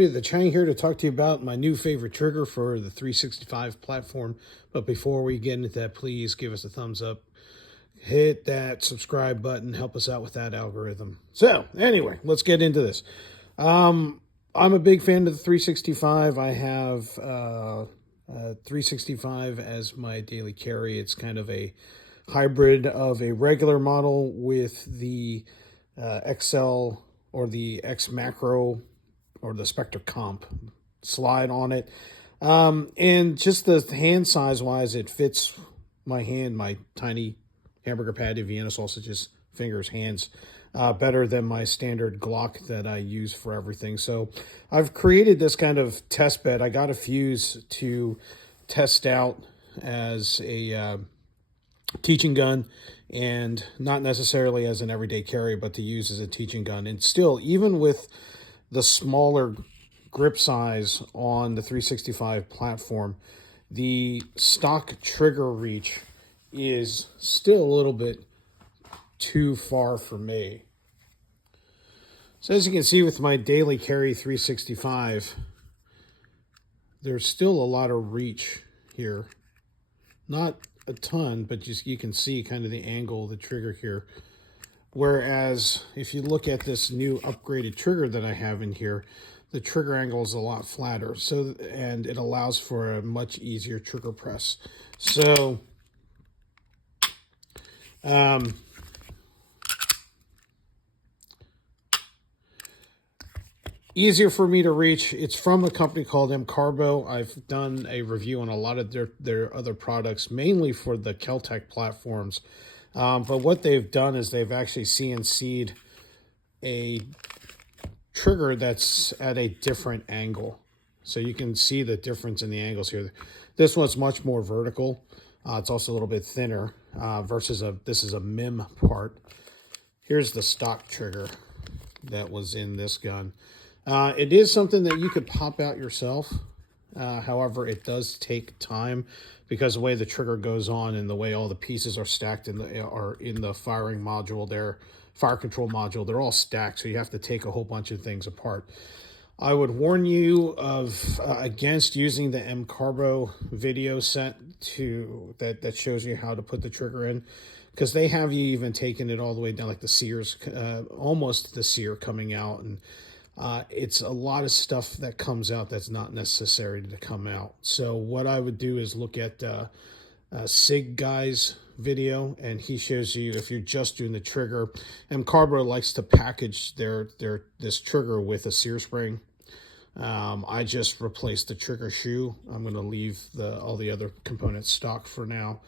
everybody, the Chang here to talk to you about my new favorite trigger for the 365 platform. But before we get into that, please give us a thumbs up. Hit that subscribe button. Help us out with that algorithm. So anyway, let's get into this. I'm a big fan of the 365. I have 365 as my daily carry. It's kind of a hybrid of a regular model with the XL or the X Macro or the Spectre Comp slide on it. And just the hand size wise, it fits my hand, my tiny hamburger patty, Vienna sausages, fingers, hands, better than my standard Glock that I use for everything. So I've created this kind of test bed. I got a fuse to test out as a teaching gun, and not necessarily as an everyday carry, but to use as a teaching gun. And still, even with the smaller grip size on the 365 platform, the stock trigger reach is still a little bit too far for me. So as you can see with my daily carry 365, there's still a lot of reach here. Not a ton, but just you can see kind of the angle of the trigger here. Whereas if you look at this new upgraded trigger that I have in here, the trigger angle is a lot flatter. So, and it allows for a much easier trigger press. So, easier for me to reach. It's from a company called MCarbo. I've done a review on a lot of their other products, mainly for the Kel-Tec platforms. But what they've done is they've actually CNC'd a trigger that's at a different angle. So you can see the difference in the angles here. This one's much more vertical. It's also a little bit thinner versus this is a MIM part. Here's the stock trigger that was in this gun. It is something that you could pop out yourself. However, it does take time because the way the trigger goes on and the way all the pieces are stacked in the firing module there, fire control module, they're all stacked. So you have to take a whole bunch of things apart. I would warn you against using the MCarbo video set that shows you how to put the trigger in, because they have you even taken it all the way down, like the sears, almost the sear coming out, and it's a lot of stuff that comes out that's not necessary to come out. So what I would do is look at Sig Guy's video, and he shows you if you're just doing the trigger. MCarbo likes to package this trigger with a sear spring. I just replaced the trigger shoe. I'm going to leave all the other components stock for now.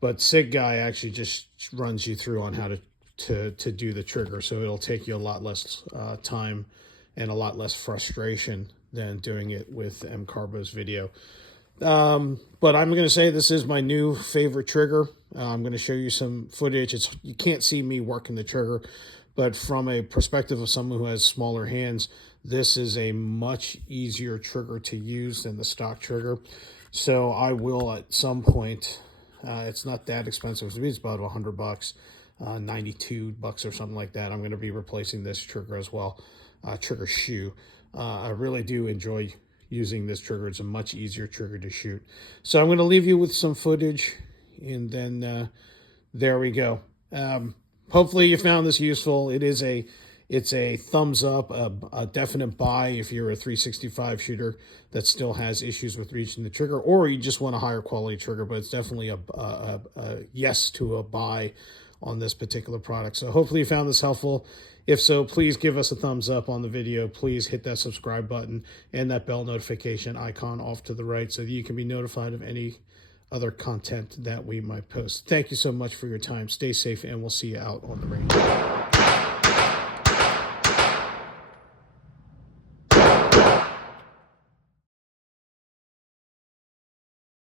But Sig Guy actually just runs you through on how to do the trigger, so it'll take you a lot less time and a lot less frustration than doing it with MCarbo's video. But I'm going to say this is my new favorite trigger. I'm going to show you some footage. You can't see me working the trigger, but from a perspective of someone who has smaller hands, this is a much easier trigger to use than the stock trigger. So I will at some point, it's not that expensive. It's about $100, $92 or something like that. I'm going to be replacing this trigger as well. Trigger shoe. I really do enjoy using this trigger. It's a much easier trigger to shoot. So I'm going to leave you with some footage, and then there we go. Hopefully you found this useful. It's a thumbs up, a definite buy if you're a 365 shooter that still has issues with reaching the trigger, or you just want a higher quality trigger. But it's definitely a yes to a buy on this particular product. So hopefully you found this helpful. If so, please give us a thumbs up on the video. Please hit that subscribe button and that bell notification icon off to the right so that you can be notified of any other content that we might post. Thank you so much for your time. Stay safe, and we'll see you out on the range.